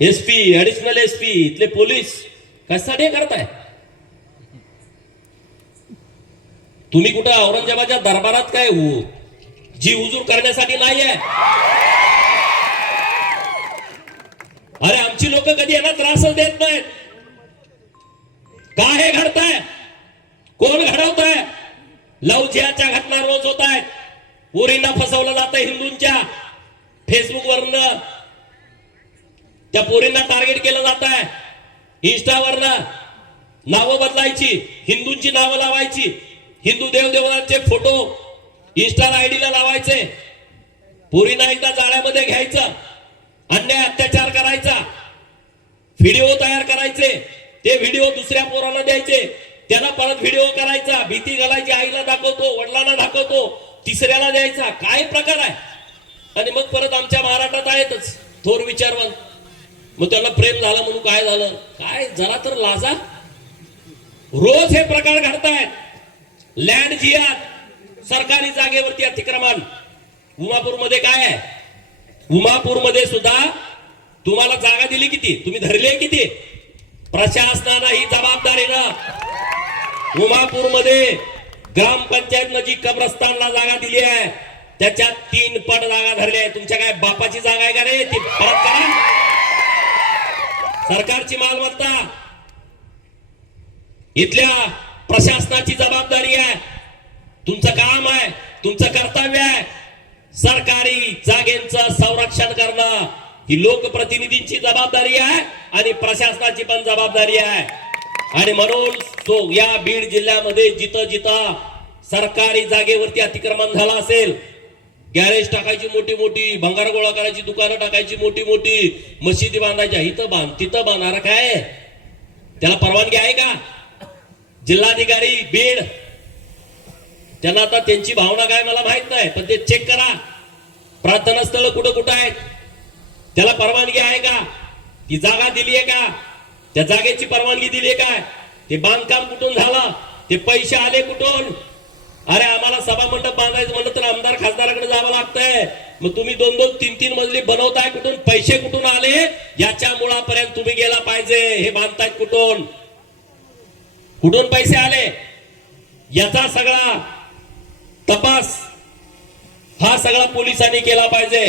SP additional SP इथले police कशासाठी करताय तुम्ही? कुठं औरंगजेबाच्या दरबारात काय जी हुजूर करण्यासाठी नाहीये? अरे आमची लोक कधी यांना त्रासच देत नाहीत. का हे घडताय? कोण घडवताय? लव जिहादच्या घटना रोज होत आहेत. पोरींना फसवलं जातं हिंदूंच्या फेसबुक वरनं. त्या पोरींना टार्गेट केलं जात आहे. इंस्टावरनं नावं बदलायची, हिंदूंची नावं लावायची, हिंदू देवदेवांचे फोटो इंस्टाला आयडीला लावायचे, पोरींना एकदा जाळ्यामध्ये घ्यायचं, अन्याय अत्याचार करायचा, व्हिडिओ तयार करायचे, ते व्हिडिओ दुसऱ्या पोराला द्यायचे, त्याला परत व्हिडिओ करायचा, भीती घालायची, आईला दाखवतो, वडिलांना दाखवतो, तिसऱ्याला द्यायचा. काय प्रकार आहे? आणि मग परत आमच्या महाराष्ट्रात आहेतच थोर विचारवंत. मग त्याला प्रेम झालं म्हणून काय झालं? काय जरा तर लाजा. रोज हे प्रकार घडतायत. लँड जिहाद, सरकारी जागेवरती अतिक्रमण. उमापूरमध्ये काय आहे? उमापूरमध्ये सुद्धा तुम्हाला जागा दिली किती? तुम्ही धरले किती? प्रशासनानं ही जबाबदारीनं उमापूरमध्ये ग्रामपंचायत नजीक कब्रस्तानला जागा दिली आहे. त्याच्यात 3 पट जागा धरल्या आहे. तुमच्या काय बापाची जागा आहे का रे? ती परत करा. सरकारची मालमत्ता, इथल्या प्रशासनाची जबाबदारी आहे. तुमचं काम आहे, तुमचं कर्तव्य आहे सरकारी जागेचं संरक्षण करणं. ही लोकप्रतिनिधींची जबाबदारी आहे आणि प्रशासनाची पण जबाबदारी आहे. आणि म्हणून तो या बीड जिल्ह्यामध्ये जिथं जिथं सरकारी जागेवरती अतिक्रमण झालं असेल, गॅरेज टाकायची मोठी मोठी, भंगार गोळा करायची दुकानं टाकायची मोठी मोठी, मशिदी बांधायच्या, इथं बांध तिथं बांधणार काय? त्याला परवानगी आहे का? जिल्हाधिकारी बीड, त्यांना आता त्यांची भावना काय मला माहित नाही, पण ते चेक करा. प्रार्थना स्थळ कुठं कुठं आहेत, त्याला परवानगी आहे का? ती जागा दिली आहे का? त्या जागेची परवानगी दिली आहे का? ते बांधकाम कुठून झालं? ते पैसे आले कुठून? अरे आम्हाला सभा मंडप बांधायचं म्हणलं तर आमदार खासदाराकडे जावं लागतंय. मग तुम्ही 2-2, 3-3 मजली बनवताय कुठून? पैसे कुठून आले? याच्या मुळापर्यंत तुम्ही गेला पाहिजे. हे बांधतायत कुठून? कुठून पैसे आले? याचा सगळा तपास हा सगळा पोलिसांनी केला पाहिजे.